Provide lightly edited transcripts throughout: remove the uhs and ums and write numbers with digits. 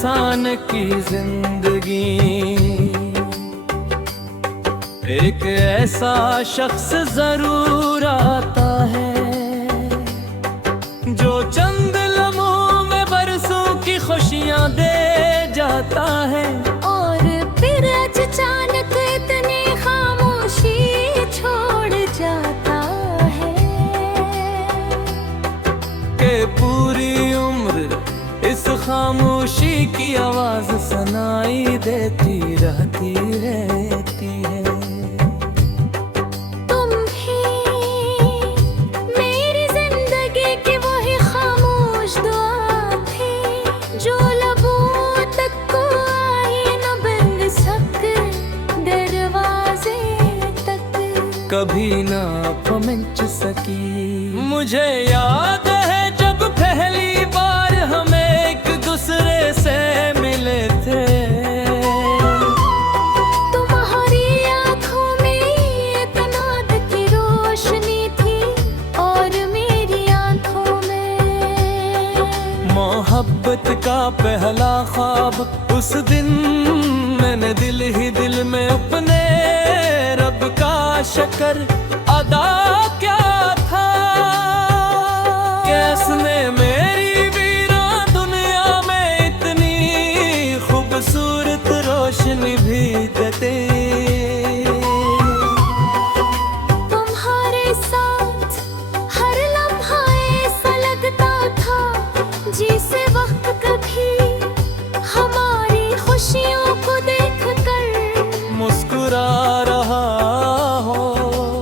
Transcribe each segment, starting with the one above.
इंसान की जिंदगी। एक ऐसा शख्स जरूर आता है जो चंद लम्हों में बरसों की खुशियां दे जाता है, और फिर अचानक इतनी खामोशी छोड़ जाता है कि पूरी उम्र इस खामोशी की आवाज सुनाई देती रहती रहती है। तुम ही मेरी जिंदगी की वही खामोश दुआ थी जो लबों तक को आई न बंद सके दरवाजे तक, कभी ना पहुंच सकी। मुझे याद है जब पहली बार हम एक दूसरे से मिले थे, तुम्हारी आंखों में इतना की रोशनी थी और मेरी आंखों में मोहब्बत का पहला ख्वाब। उस दिन मैंने दिल ही दिल में अपने रब का शुक्र अदा क्या था, कैसने मेरी वीरान दुनिया में इतनी खूबसूरत रोशनी भी देते। तुम्हारे साथ हर लम्हा ऐसा लगता था जिसे वक्त कभी हमारी खुशियों को देख कर मुस्कुरा रहा हो।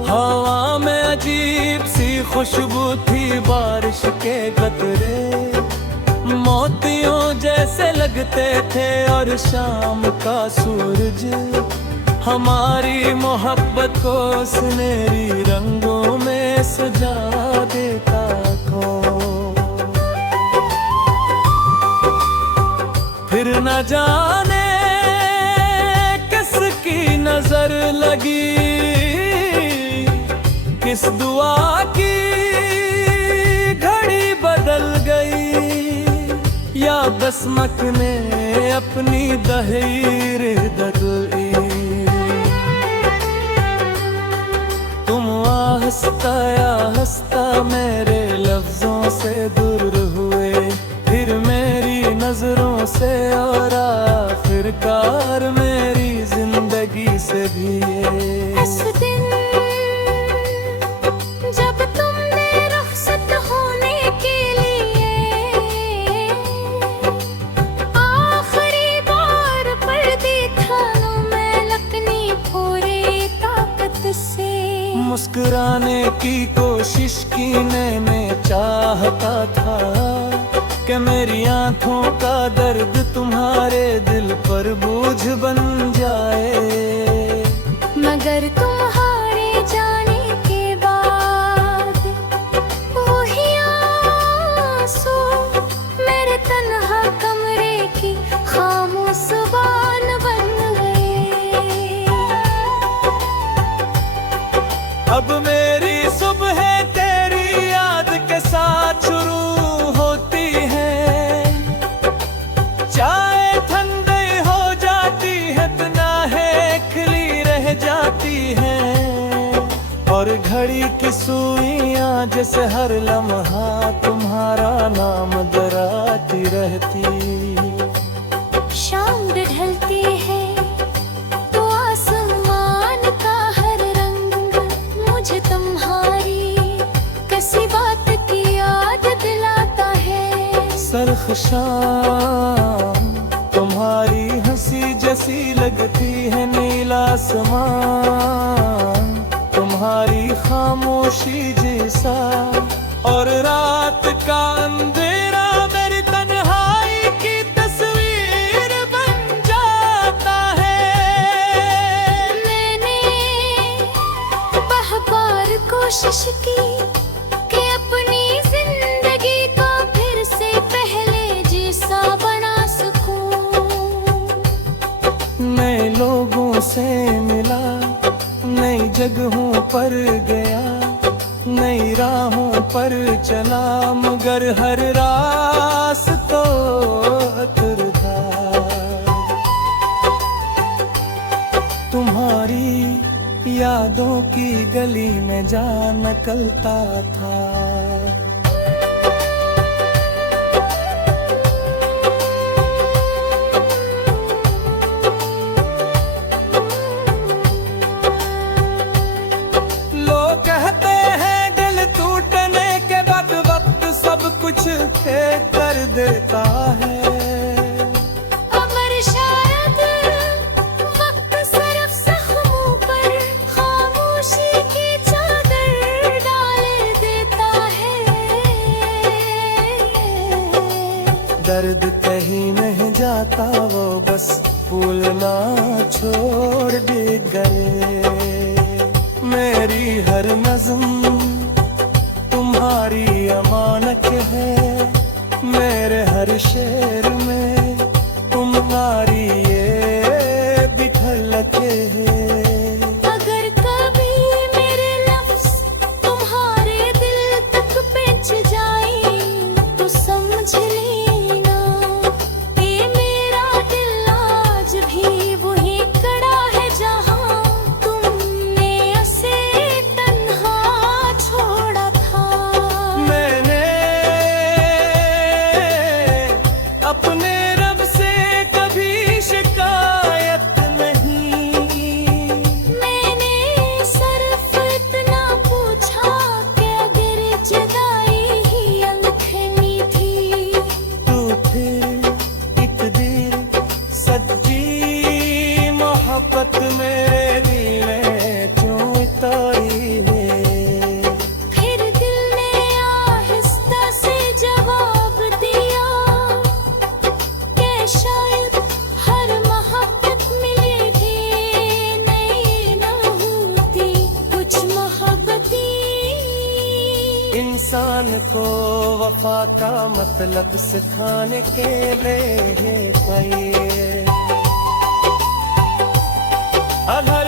हवा में अजीब सी खुशबू थी, बारिश के कतरे मोतियों जैसे लगते थे, और शाम का सूरज हमारी मोहब्बत को सुनहरी रंगों में सजा देता को। फिर न जाने किसकी नजर लगी, किस दुआ की घड़ी बदल गई, या बसमत ने अपनी दहीर बदली। तुम आहिस्ता आहिस्ता मेरे लफ्जों से दूर हुए, फिर मेरी नजरों से, और आखिरकार मेरी जिंदगी से भी। इस दिन जब तुमने रुखसत होने के लिए आखिरी बार पर्दे थानों में लकनी पूरी ताकत से मुस्कुराने की कोशिश की मैंने, चाहता था कि मेरी आंखों का दर्द तुम्हारे दिल पर बोझ बन जाए, मगर तुम्हारे जाने के बाद वही आंसू मेरे तन्हा कमरे की खामोश जुबान बन गए। अब मेरी सुबह तेरी याद के साथ शुरू होती है, चाय ठंडी हो जाती है, तन्हाई खिली रह जाती है, और घड़ी की सुइयां जैसे हर लम्हा तुम्हारा नाम दोहराती रहती। शाम ढलती है तो आसमान का हर रंग मुझे तुम्हारी किसी बात की याद दिलाता है। सर्ख शाम तुम्हारी हंसी जैसी लगती है, नीला आसमान तुम्हारी खामोशी जैसा, और रात का अंधेरा मेरी तन्हाई की तस्वीर बन जाता है। मैंने बार कोशिश की कि अपनी जिंदगी को फिर से पहले जैसा बना सकूं, नए लोगों से मिला, नई जगहों पर गया, नई राहों पर चला, मगर हर रास्तों तुरता तुम्हारी यादों की गली में जा निकलता था। लोग कहते हैं दिल टूटने के बाद वक्त सब कुछ ठीक कर देता है। अमर शायद वक्त सिर्फ जख्मों पर खामोशी की चादर डाल देता है। दर्द कहीं नहीं जाता वो बस भूलना छोड़ दे गए। मेरी हर नज़्म तुम्हारी अमानत है, मेरे हर शेर में तुम्हारी ये भी झलके है। अगर कभी मेरे लफ्ज तुम्हारे दिल तक पहुंच जाए तो समझ लेना ये मेरा दिल आज भी वही खड़ा है जहां तुमने उसे तन्हा छोड़ा था। मैंने अपने रब से कभी शिकायत नहीं, मैंने सिर्फ इतना पूछा कि अगर जुदाई ही अनखनी थी तू फिर एक दिल सच्ची मोहब्बत मेरे दिल में क्यों उतारी है। फिर दिल ने आहिस्ता से जवाब दिया कि शायद हर मोहब्बत मिलेगी नहीं न होती कुछ मोहब्बती। इंसान को वफा का मतलब सिखाने के लिए चाहिए। हर